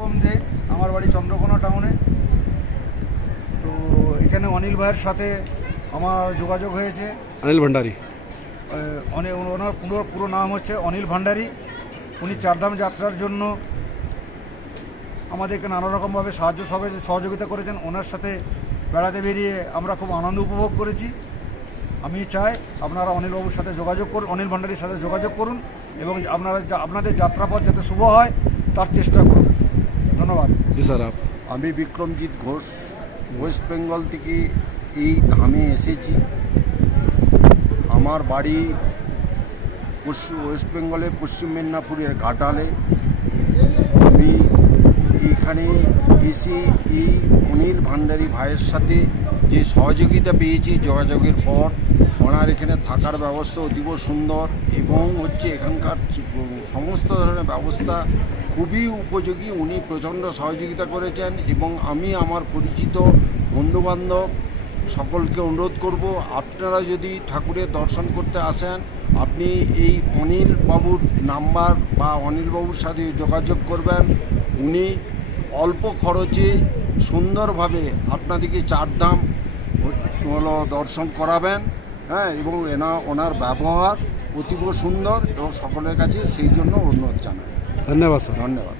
অনুপম দে, আমার বাড়ি চন্দ্রকোনা টাউনে। তো এখানে অনিল ভাইয়ের সাথে আমার যোগাযোগ হয়েছে। অনিল ভান্ডারী, ওনার পুরো নাম হচ্ছে অনিল ভান্ডারী। উনি চারধাম যাত্রার জন্য আমাদেরকে নানা রকমভাবে সহযোগিতা করেছেন। ওনার সাথে বেড়াতে বেরিয়ে আমরা খুব আনন্দ উপভোগ করেছি। আমি চাই আপনারা অনিলবাবুর সাথে যোগাযোগ করুন, অনিল ভান্ডারীর সাথে যোগাযোগ করুন এবং আপনাদের যাত্রাপথ যাতে শুভ হয় তার চেষ্টা করুন। ধন্যবাদ। জি স্যার। আমি বিক্রমজিৎ ঘোষ, ওয়েস্ট বেঙ্গল থেকে এই ধামে এসেছি। আমার বাড়ি ওয়েস্ট বেঙ্গলের পশ্চিম মেদিনীপুরের ঘাটালে। আমি এইখানে এসে এই অনিল ভান্ডারী ভাইয়ের সাথে যে সহযোগিতা পেয়েছি যোগাযোগের পর, ওনার এখানে থাকার ব্যবস্থা অতীব সুন্দর এবং এখানকার সমস্ত ধরনের ব্যবস্থা খুবই উপযোগী। উনি প্রচণ্ড সহযোগিতা করেছেন এবং আমি আমার পরিচিত বন্ধুবান্ধব সকলকে অনুরোধ করব, আপনারা যদি ঠাকুরের দর্শন করতে আসেন, আপনি এই অনিল বাবুর নাম্বার বা অনিল বাবুর সাথে যোগাযোগ করবেন। উনি অল্প খরচে সুন্দরভাবে আপনাদেরকে চারধাম দর্শন করাবেন। হ্যাঁ, এবং ওনার ব্যবহার অতীব সুন্দর এবং সকলের কাছে সেই জন্য অনুরোধ জানাই। ধন্যবাদ স্যার। ধন্যবাদ।